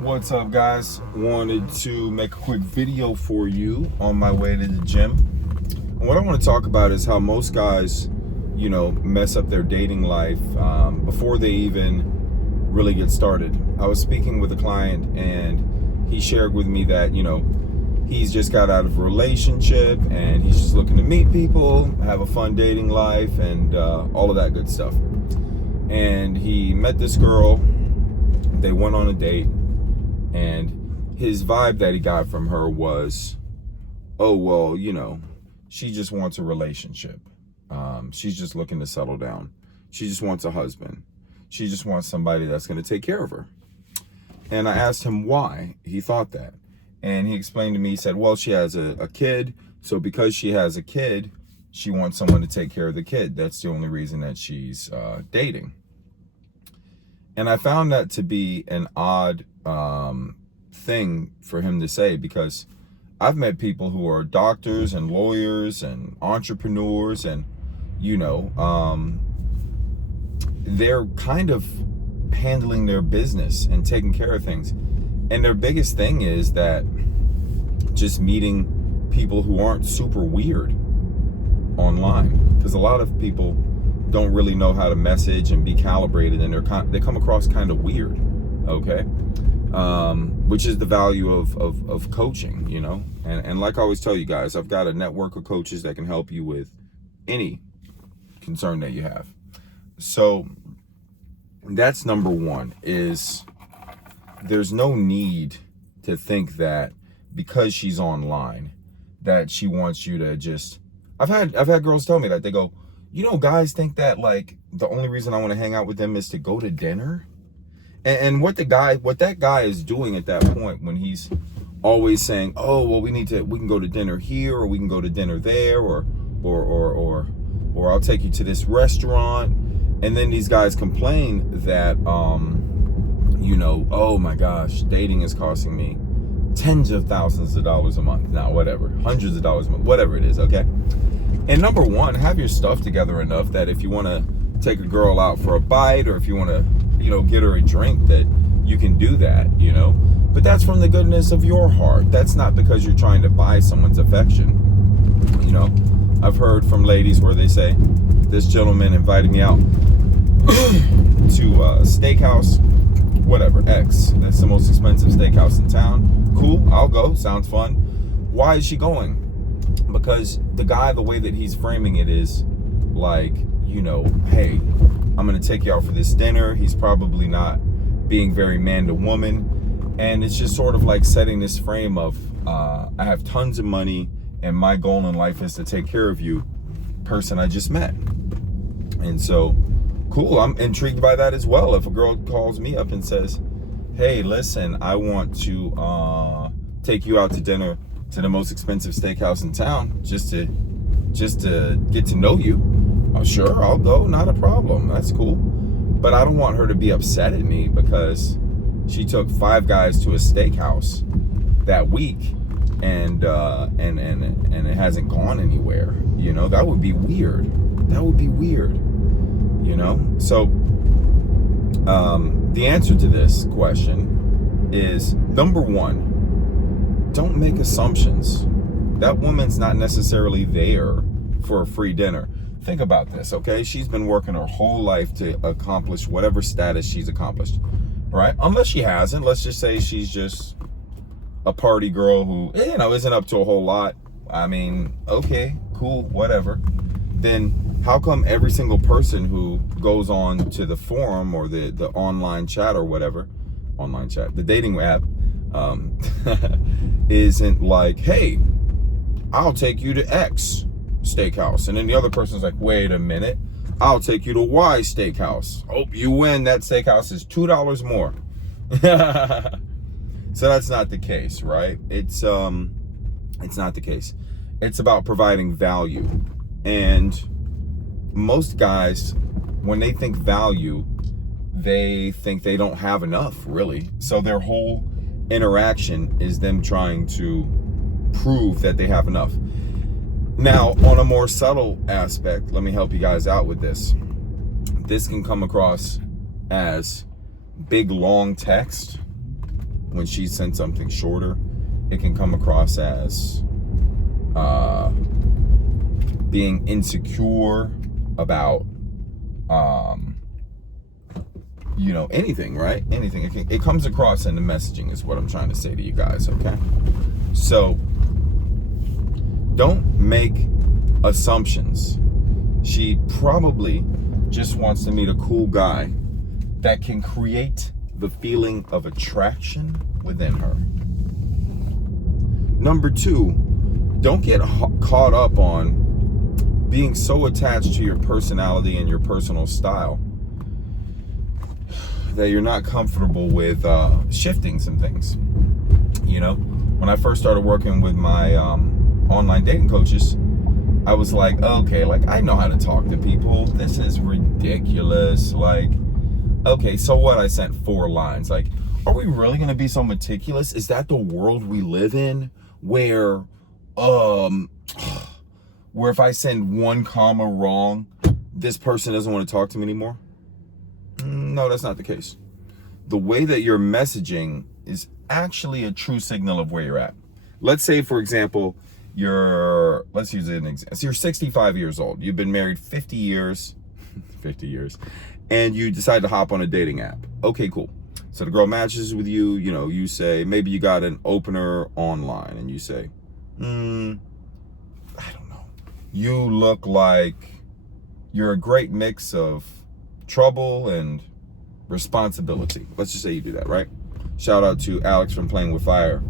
What's up, guys? Wanted to make a quick video for you on my way to the gym. And what I want to talk about is how most guys, mess up their dating life before they even really get started. I was speaking with a client and he shared with me that, he's just got out of a relationship and he's just looking to meet people, have a fun dating life, and all of that good stuff. And he met this girl, they went on a date, and his vibe that he got from her was, oh, well, she just wants a relationship. She's just looking to settle down. She just wants a husband. She just wants somebody that's going to take care of her. And I asked him why he thought that. And he explained to me, he said, well, she has a kid. So because she has a kid, she wants someone to take care of the kid. That's the only reason that she's dating. And I found that to be an odd thing for him to say, because I've met people who are doctors and lawyers and entrepreneurs, and they're kind of handling their business and taking care of things, and their biggest thing is that just meeting people who aren't super weird online, because a lot of people don't really know how to message and be calibrated, and they come across kind of weird, okay? Which is the value of coaching, and like I always tell you guys, I've got a network of coaches that can help you with any concern that you have. So that's number one, is there's no need to think that because she's online that she wants you to just, I've had girls tell me that. They go, guys think that like the only reason I want to hang out with them is to go to dinner. And what that guy is doing at that point, when he's always saying, oh, well, we can go to dinner here, or we can go to dinner there, or I'll take you to this restaurant. And then these guys complain that, oh my gosh, dating is costing me tens of thousands of dollars a month. Now, whatever, hundreds of dollars a month, whatever it is, okay? And number one, have your stuff together enough that if you want to take a girl out for a bite, or if you want to, get her a drink, that you can do that, But that's from the goodness of your heart. That's not because you're trying to buy someone's affection. I've heard from ladies where they say, this gentleman invited me out to a steakhouse, whatever, X. That's the most expensive steakhouse in town. Cool, I'll go. Sounds fun. Why is she going? Because the guy, the way that he's framing it is like, hey, I'm going to take you out for this dinner. He's probably not being very man to woman. And it's just sort of like setting this frame of, I have tons of money and my goal in life is to take care of you, person I just met. And so, cool, I'm intrigued by that as well. If a girl calls me up and says, hey, listen, I want to take you out to dinner to the most expensive steakhouse in town just to get to know you. Sure, I'll go, not a problem. That's cool. But I don't want her to be upset at me because she took 5 guys to a steakhouse that week and it hasn't gone anywhere. That would be weird. That would be weird. So the answer to this question is, number one, don't make assumptions. That woman's not necessarily there for a free dinner. Think about this, okay? She's been working her whole life to accomplish whatever status she's accomplished, right? Unless she hasn't. Let's just say she's just a party girl who, isn't up to a whole lot. I mean, okay, cool, whatever. Then how come every single person who goes on to the forum or the online chat or whatever, online chat, the dating app, isn't like, hey, I'll take you to X steakhouse, and then the other person's like, wait a minute, I'll take you to Y steakhouse. Oh, you win. That steakhouse is $2 more. So that's not the case, right? It's not the case. It's about providing value. And most guys, when they think value, they think they don't have enough, really. So their whole interaction is them trying to prove that they have enough. Now, on a more subtle aspect, let me help you guys out with this. This can come across as big, long text when she sends something shorter, it can come across as being insecure about anything, right? Anything. It comes across in the messaging is what I'm trying to say to you guys, okay? So don't make assumptions. She probably just wants to meet a cool guy that can create the feeling of attraction within her. Number two, don't get caught up on being so attached to your personality and your personal style that you're not comfortable with shifting some things. When I first started working with my online dating coaches, I was like, okay, like I know how to talk to people. This is ridiculous. Like, okay, so what? I sent 4 lines. Like, are we really gonna be so meticulous? Is that the world we live in, where if I send 1 comma wrong, this person doesn't want to talk to me anymore? No, that's not the case. The way that you're messaging is actually a true signal of where you're at. Let's say, for example, let's use an example. So you're 65 years old. You've been married 50 years, and you decide to hop on a dating app. Okay, cool. So the girl matches with you, you say, maybe you got an opener online, and you say, I don't know. You look like you're a great mix of trouble and responsibility. Let's just say you do that, right? Shout out to Alex from Playing with Fire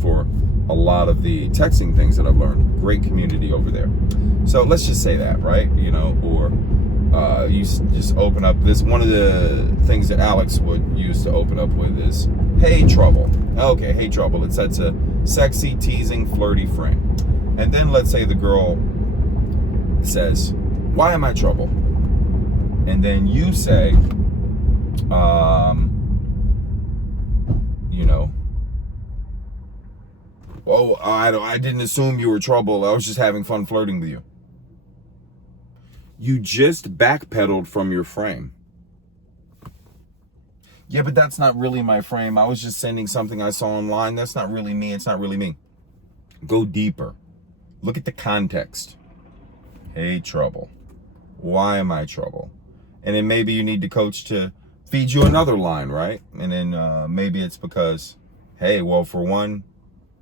for a lot of the texting things that I've learned. Great community over there. So let's just say that, right? Or you just open up this. One of the things that Alex would use to open up with is, hey, trouble. Okay, hey, trouble. It sets a sexy, teasing, flirty frame. And then let's say the girl says, why am I trouble? And then you say, oh, I didn't assume you were trouble. I was just having fun flirting with you. You just backpedaled from your frame. Yeah, but that's not really my frame. I was just sending something I saw online. That's not really me. It's not really me. Go deeper. Look at the context. Hey, trouble. Why am I trouble? And then maybe you need the coach to feed you another line, right? And then maybe it's because, hey, well, for one,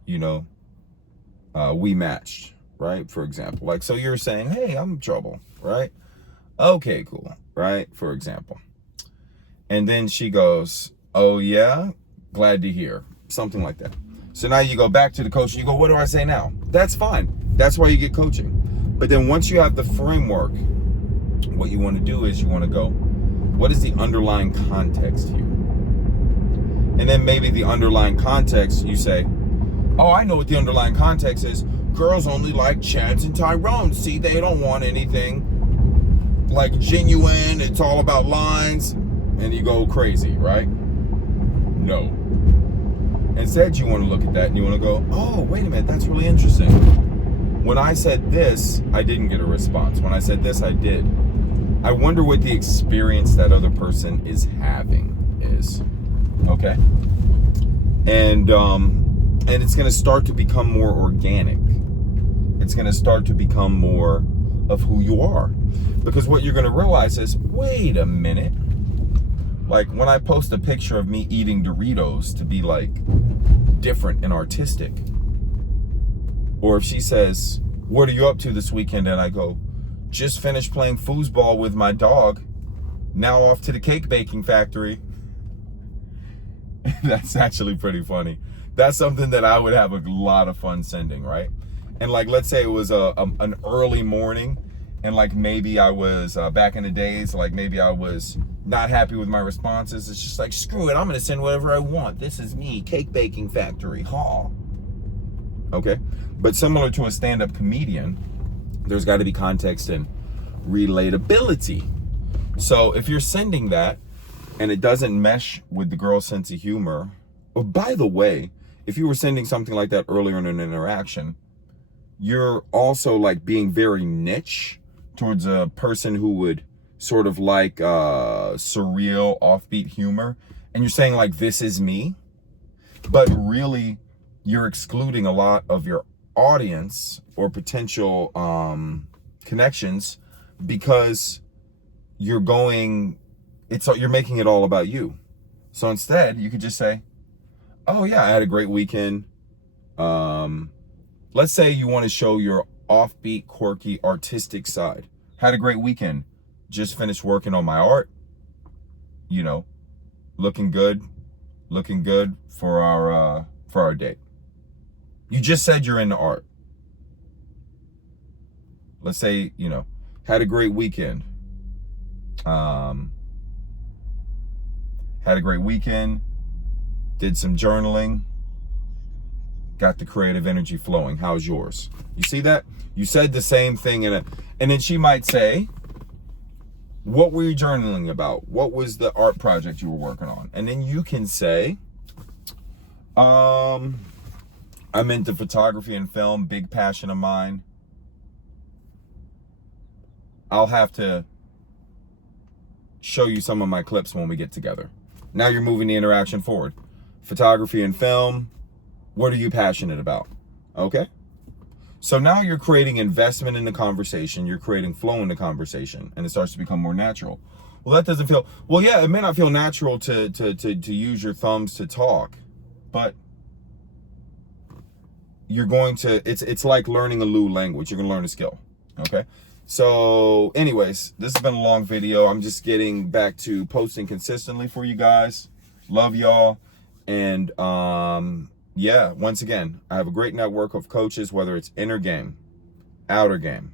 we matched, right? For example, like, so you're saying, hey, I'm trouble, right? Okay, cool, right? For example. And then she goes, oh yeah, glad to hear. Something like that. So now you go back to the coach and you go, what do I say now? That's fine. That's why you get coaching. But then once you have the framework, what you want to do is you want to go, what is the underlying context here? And then maybe the underlying context, you say, oh, I know what the underlying context is. Girls only like Chads and Tyrones. See, they don't want anything like genuine. It's all about lines. And you go crazy, right? No. Instead, you want to look at that and you want to go, oh, wait a minute, that's really interesting. When I said this, I didn't get a response. When I said this, I did. I wonder what the experience that other person is having is. Okay? And it's going to start to become more organic. It's going to start to become more of who you are. Because what you're going to realize is, wait a minute. Like when I post a picture of me eating Doritos to be like different and artistic. Or if she says, what are you up to this weekend? And I go, just finished playing foosball with my dog. Now off to the cake baking factory. That's actually pretty funny. That's something that I would have a lot of fun sending, right? And like, let's say it was an early morning, and like maybe I was back in the days, like maybe I was not happy with my responses. It's just like, screw it, I'm gonna send whatever I want. This is me, cake baking factory, Okay, but similar to a stand-up comedian, there's got to be context and relatability. So if you're sending that and it doesn't mesh with the girl's sense of humor, or by the way, if you were sending something like that earlier in an interaction, you're also like being very niche towards a person who would sort of like surreal, offbeat humor. And you're saying like, this is me. but really you're excluding a lot of your audience or potential connections because you're making it all about you. So instead, you could just say, oh yeah, I had a great weekend. Let's say you want to show your offbeat, quirky, artistic side. Had a great weekend. Just finished working on my art. You know, looking good for our date. You just said you're into art. Let's say, had a great weekend. Had a great weekend, did some journaling, got the creative energy flowing. How's yours? You see that? You said the same thing and then she might say, what were you journaling about? What was the art project you were working on? And then you can say, I'm into photography and film, big passion of mine. I'll have to show you some of my clips when we get together. Now you're moving the interaction forward. Photography and film, what are you passionate about? Okay? So now you're creating investment in the conversation, you're creating flow in the conversation, and it starts to become more natural. Well, that doesn't feel, well, yeah, it may not feel natural to use your thumbs to talk, but you're going to, it's like learning a new language. You're going to learn a skill, okay? So anyways, this has been a long video. I'm just getting back to posting consistently for you guys. Love y'all. And yeah, once again, I have a great network of coaches, whether it's inner game, outer game,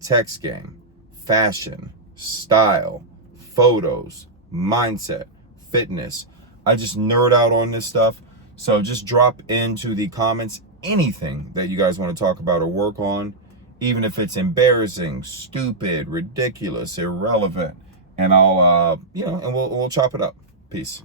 text game, fashion, style, photos, mindset, fitness. I just nerd out on this stuff. So just drop into the comments anything that you guys want to talk about or work on, even if it's embarrassing, stupid, ridiculous, irrelevant, and I'll and we'll chop it up. Peace.